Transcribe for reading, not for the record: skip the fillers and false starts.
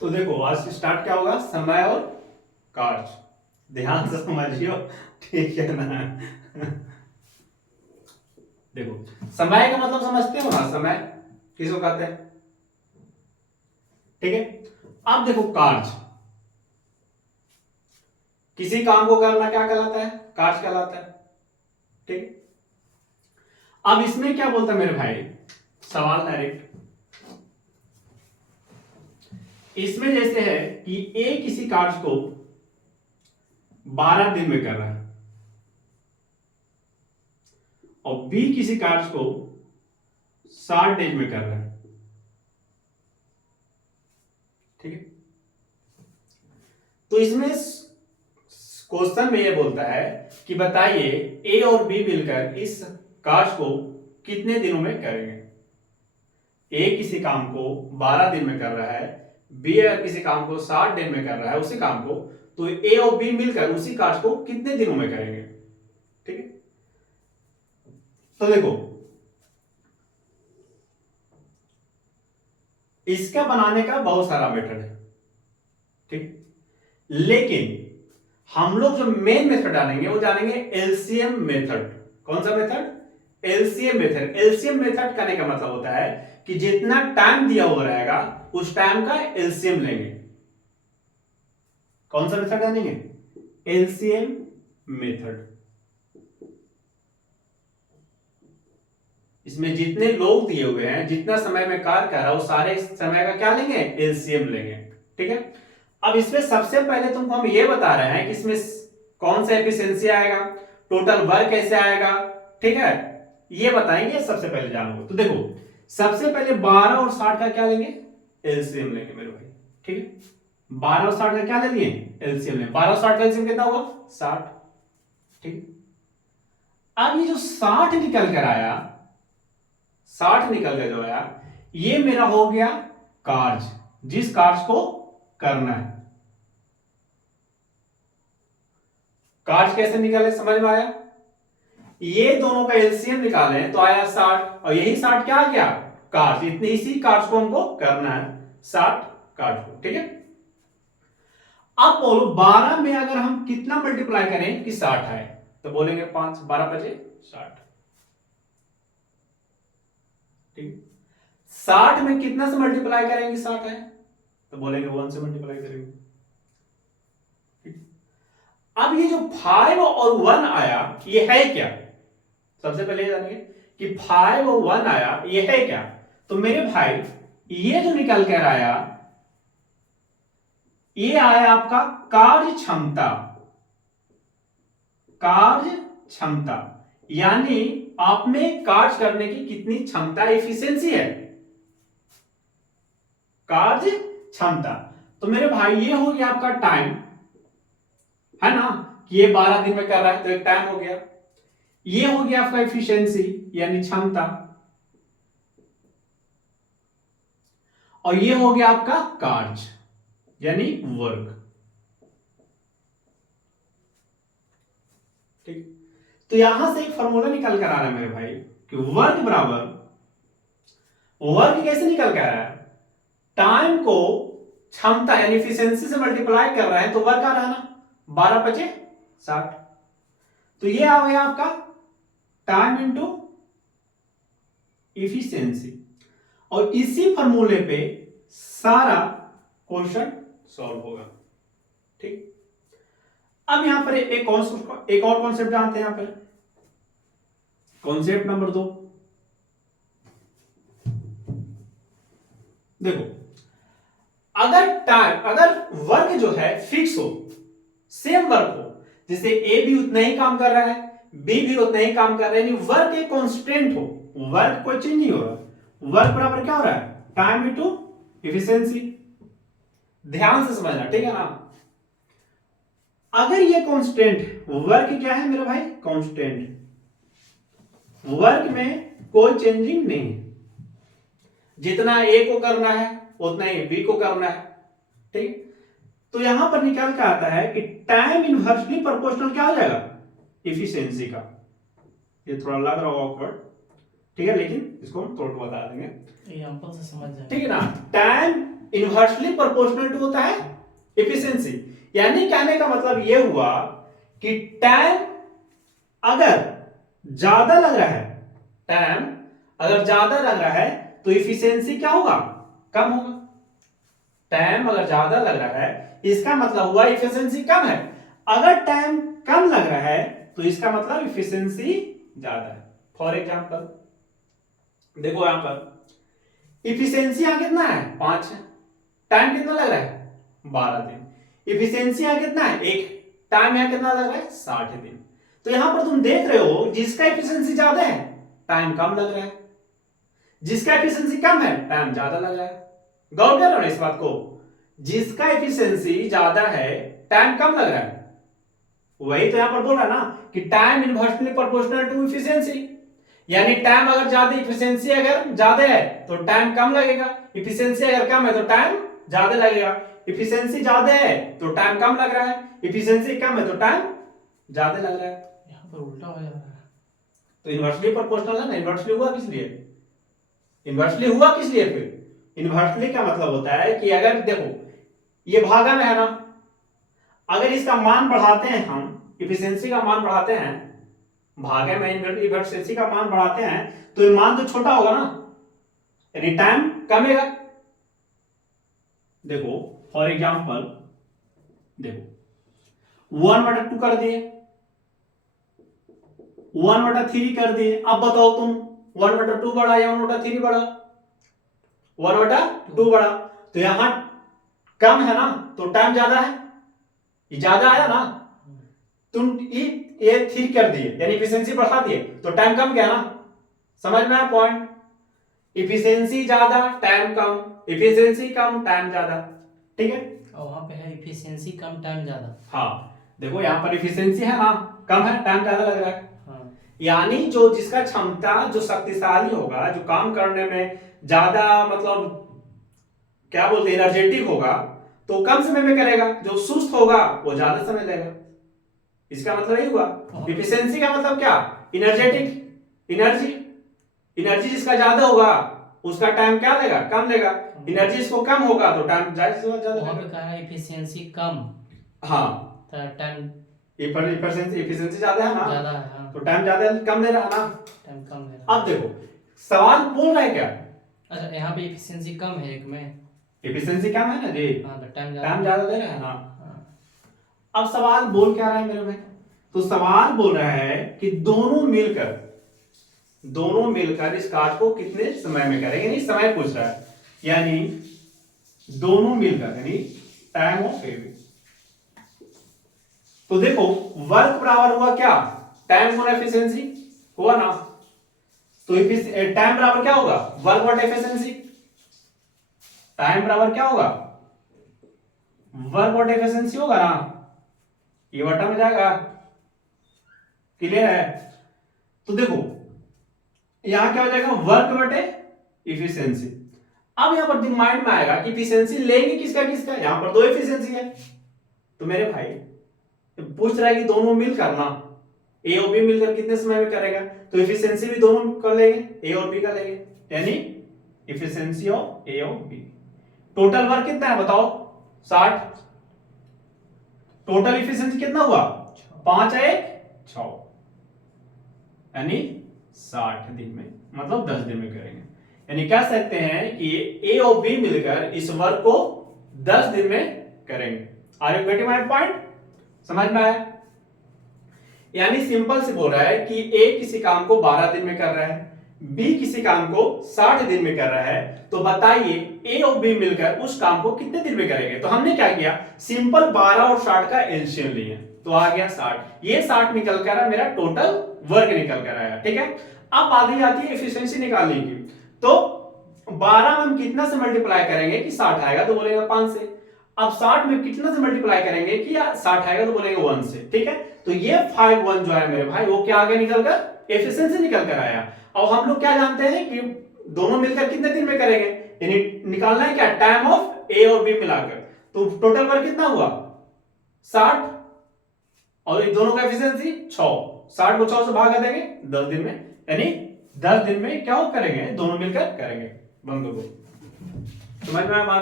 तो देखो आज से स्टार्ट क्या होगा, समय और कार्य। ध्यान से समझियो, ठीक है ना। देखो समय का मतलब समझते हो ना, समय किसको कहते हैं, ठीक है। अब देखो कार्य, किसी काम को करना क्या कहलाता है, कार्य कहलाता है, ठीक है। अब इसमें क्या बोलता है मेरे भाई, सवाल डायरेक्ट इसमें जैसे है कि ए किसी कार्य को 12 दिन में कर रहा है और बी किसी कार्य को 60 डेज में कर रहा है, ठीक है। तो इसमें क्वेश्चन में ये बोलता है कि बताइए ए और बी मिलकर इस कार्य को कितने दिनों में करेंगे। ए किसी काम को 12 दिन में कर रहा है, बी अगर किसी काम को 60 दिन में कर रहा है उसी काम को, तो ए और बी मिलकर उसी कार्य को कितने दिनों में करेंगे, ठीक है। तो देखो इसका बनाने का बहुत सारा मेथड है, ठीक, लेकिन हम लोग जो मेन मेथड डालेंगे वो जानेंगे एलसीएम मेथड। कौन सा method, LCM method. LCM method करने का मतलब होता है कि जितना टाइम दिया हुआ रहेगा उस टाइम का एलसीएम लेंगे। कौन सा मेथड जानेंगे, एलसीएम मेथड। इसमें जितने लोग दिए हुए हैं, जितना समय में कार्य कर रहा है, वो सारे समय का क्या लेंगे, एलसीएम लेंगे, ठीक है। अब इसमें सबसे पहले तुमको हम ये बता रहे हैं कि इसमें कौन सा एफिशिएंसी आएगा, टोटल वर्क कैसे आएगा, ठीक है, ये बताएंगे सबसे पहले जानोगे। तो देखो सबसे पहले 12 और 60 का क्या लेंगे, एलसीएम लेंगे मेरे भाई, ठीक है। 12 और 60 का क्या ले लिए, एलसीएम लेंगे। 12 और 60 का एलसीएम कितना होगा, 60, ठीक। अब ये जो 60 निकल कर आया, 60 निकल कर जो आया, ये मेरा हो गया कार्य, जिस कार्य को करना है। कार्य कैसे निकाले समझ में आया, ये दोनों का एलसीएम निकाले तो आया 60 और यही 60 क्या आ गया, कार्य। इतने इसी कार्य को हमको करना है, 60 कार्य को, ठीक है। अब बोलो 12 में अगर हम कितना मल्टीप्लाई करें कि 60 आए, तो बोलेंगे 5, 12 बचे 60, ठीक। 60 में कितना से मल्टीप्लाई करेंगे 60 आए, तो बोलेंगे 1 से मल्टीप्लाई करेंगे, ठीक? अब ये जो 5 और 1 आया ये है क्या, सबसे पहले जानिए कि 5 और 1 आया ये है क्या। तो मेरे भाई ये जो निकल कर आया ये आया आपका कार्य क्षमता, कार्य क्षमता, यानी आप में कार्य करने की कितनी क्षमता, एफिशिएंसी है, कार्य क्षमता। तो मेरे भाई ये हो गया आपका टाइम, है ना, कि ये 12 दिन में कर रहा है तो एक टाइम हो गया। ये हो गया आपका एफिशिएंसी यानी क्षमता, और ये हो गया आपका कार्य यानी वर्क, ठीक। तो यहां से एक फॉर्मूला निकल कर आ रहा है मेरे भाई कि वर्क बराबर, वर्क कैसे निकल कर आ रहा है, टाइम को क्षमता यानी एफिशिएंसी से मल्टीप्लाई कर रहा है तो वर्क आ रहा है ना, 12 बचे 60। तो ये आ गया आपका टाइम इंटू इफिशियंसी, और इसी फॉर्मूले पे सारा क्वेश्चन सॉल्व होगा, ठीक। अब यहां पर एक और कॉन्सेप्ट जानते हैं, यहां पर कॉन्सेप्ट नंबर 2। देखो अगर वर्क जो है फिक्स हो, सेम वर्क हो, जैसे ए भी उतना ही काम कर रहा है, बी भी उतना ही काम कर रहा है, यानी वर्क एक कांस्टेंट हो, वर्क कोई चेंज नहीं हो रहा, वर्क बराबर क्या हो रहा है, टाइम इनटू एफिशिएंसी। ध्यान से समझना, ठीक है ना। अगर ये कांस्टेंट, वर्क क्या है मेरे भाई, कांस्टेंट, वर्क में कोई चेंजिंग नहीं है, जितना ए को करना है उतना ही बी को करना है, ठीक। तो यहां पर निकाल के आता है कि टाइम इनवर्सली प्रोपोर्शनल क्या हो जाएगा, एफिशिएंसी का। ये थोड़ा लग रहा होगा ऑकवर्ड, ठीक है, लेकिन इसको हम थोड़ा बता देंगे, एग्जांपल से समझ जाएंगे, ठीक है ना। टाइम इनवर्सली प्रोपोर्शनल टू होता है एफिशिएंसी। यानी कहने का मतलब यह हुआ कि टाइम अगर ज्यादा लग रहा है, टाइम अगर ज्यादा लग रहा है तो इफिशियंसी क्या होगा, कम होगा। टाइम अगर ज्यादा लग रहा है इसका मतलब हुआ इफिशियंसी कम है, अगर टाइम कम लग रहा है तो इसका मतलब इफिशियंसी ज्यादा है। फॉर एग्जांपल देखो यहां पर इफिशियंसी यहां कितना है 5 है, टाइम कितना लग रहा है 12 दिन। इफिशियंसी यहां कितना है 1, टाइम यहां कितना लग रहा है 60 दिन। तो यहां पर तुम देख रहे हो जिसका एफिशिएंसी ज्यादा है टाइम कम लग रहा है, जिसका एफिशिएंसी कम है टाइम ज्यादा लग रहा है। गौर कर रहे हो ना इस बात को, जिसका एफिशिएंसी ज्यादा है टाइम कम लग रहा है, वही तो यहां पर बोल रहा है ना कि time inversely proportional to efficiency. यानी टाइम अगर ज्यादा, एफिशिएंसी अगर ज्यादा है तो टाइम कम लगेगा, एफिशिएंसी अगर कम है तो टाइम ज्यादा लगेगा। एफिशिएंसी ज्यादा है तो टाइम कम लग रहा है, एफिशिएंसी कम है तो टाइम ज्यादा लग रहा है। यहाँ पर उल्टा हो जा रहा है। तो इनवर्सली प्रोपोर्शनल है ना, इनवर्सली हुआ किस लिए, इनवर्सली हुआ किस लिए फिर, इनवर्सली का मतलब होता है कि अगर देखो ये भागा में है ना, अगर इसका मान बढ़ाते हैं हम, इफिशियंसी का मान बढ़ाते हैं, भागे में इफिशियंसी का मान बढ़ाते हैं तो ये मान तो छोटा होगा ना, यानी टाइम कमेगा। देखो फॉर एग्जांपल देखो 1/2 कर दिए, 1/3 कर दिए। अब बताओ तुम 1/2 बड़ा या 1/3 बड़ा, 1/2 बड़ा। तो यहां कम है ना तो टाइम ज्यादा है, ये ज्यादा आया ना, तुम ये 3 कर दिए यानी इफिशियंसी बढ़ा दिए तो टाइम कम गया ना। समझ में आया पॉइंट, इफिशियंसी ज्यादा टाइम कम, इफिशियंसी कम टाइम ज्यादा, ठीक है। और वहाँ पे है इफिशियंसी कम टाइम ज्यादा। हाँ देखो यहाँ पर इफिशियंसी है ना कम है, टाइम ज्यादा लग रहा है। हाँ। यानी जो जिसका क्षमता जो शक्तिशाली होगा, जो काम करने में ज्यादा मतलब क्या बोलते हैं एनर्जेटिक होगा तो कम समय में करेगा, जो सुस्त होगा वो ज्यादा समय लेगा। इसका मतलब यही हुआ। इफिशियंसी का मतलब क्या, एनर्जेटिक, एनर्जी, एनर्जी जिसका ज्यादा होगा उसका टाइम क्या लेगा, कम लेगा। एनर्जी इसको कम होगा तो टाइम ज्यादा वहाँ पे कहा है इफिशियंसी कम, हाँ तो टाइम इफिशियंसी ज्यादा है ना, ज्यादा है। हाँ, तो टाइम ज्यादा कम ले रहा है ना। टाइम कम है ना। अब देखो सवाल बोल रहा है क्या, अच्छा यहाँ पे इफिशियंसी कम है एक में, एफिशिएंसी कम है ना जी, हाँ तो टाइम टाइम ज्यादा दे रहा है ना। हाँ। अब सवाल बोल क्या रहा है मेरे में, तो सवाल बोल रहा है कि दोनों मिलकर इस कार्य को कितने समय में करेंगे, यानी समय पूछ रहा है, यानी दोनों मिलकर यानी टाइम ऑफ फेविंग। तो देखो वर्क बराबर हुआ क्या, टाइम गुना एफिशिएंसी हुआ ना, तो टाइम बराबर क्या होगा वर्क बटा एफिशिएंसी, टाइम बराबर क्या होगा वर्क बटा एफिशिएंसी होगा ना, ये बटा में जाएगा, क्लियर है। तो देखो यहां क्या हो जाएगा वर्क बटे इफिशियंसी। अब यहां पर माइंड में आएगा कि इफिशियंसी लेंगे किसका किसका, यहां पर 2 इफिशियंसी है, तो मेरे भाई पूछ रहा है कि दोनों मिलकर ना ए और बी मिलकर कितने समय में करेगा, तो इफिशियंसी भी दोनों कर लेंगे, ए और बी का लेंगे, यानी इफिशियंसी ऑफ ए और बी। टोटल वर्क कितना है बताओ 60, टोटल इफिशियंसी कितना हुआ 5 1 6, यानी 60 दिन में मतलब 10 दिन में करेंगे। यानी कह सकते हैं कि ए और बी मिलकर इस वर्क को 10 दिन में करेंगे। Are you getting my point, समझ में आया। यानी सिंपल से बोल रहा है कि ए किसी काम को 12 दिन में कर रहा है, बी किसी काम को 60 दिन में कर रहा है, तो बताइए ए और बी मिलकर उस काम को कितने दिन में करेंगे। तो हमने क्या किया, सिंपल 12 और 60 का एलसीएम लिया, तो आ गया 60, ये 60 निकल कर मेरा टोटल वर्क निकल कर आया, ठीक है। अब बात आती है एफिशिएंसी निकालने की, तो 12 में हम कितना से मल्टीप्लाई करेंगे कि 60 आएगा, तो बोलेगा 5 से। अब 60 में कितना से मल्टीप्लाई करेंगे कि 60 आएगा, तो बोलेंगे 1 से, ठीक है। तो ये 5 1 जो है मेरे भाई वो क्या आगे निकल कर एफिशिएंसी निकल कर आया। और हम लोग क्या जानते हैं कि दोनों मिलकर कितने दिन में करेंगे, यानी निकालना है क्या टाइम ऑफ ए और बी मिलाकर, तो टोटल वर्क कितना हुआ 60 और इन दोनों का एफिशिएंसी 6, 60 को 6 से भागा देंगे 10 दिन में, यानी 10 दिन में क्या करेंगे दोनों मिलकर करेंगे बंदों को। समझ में आया।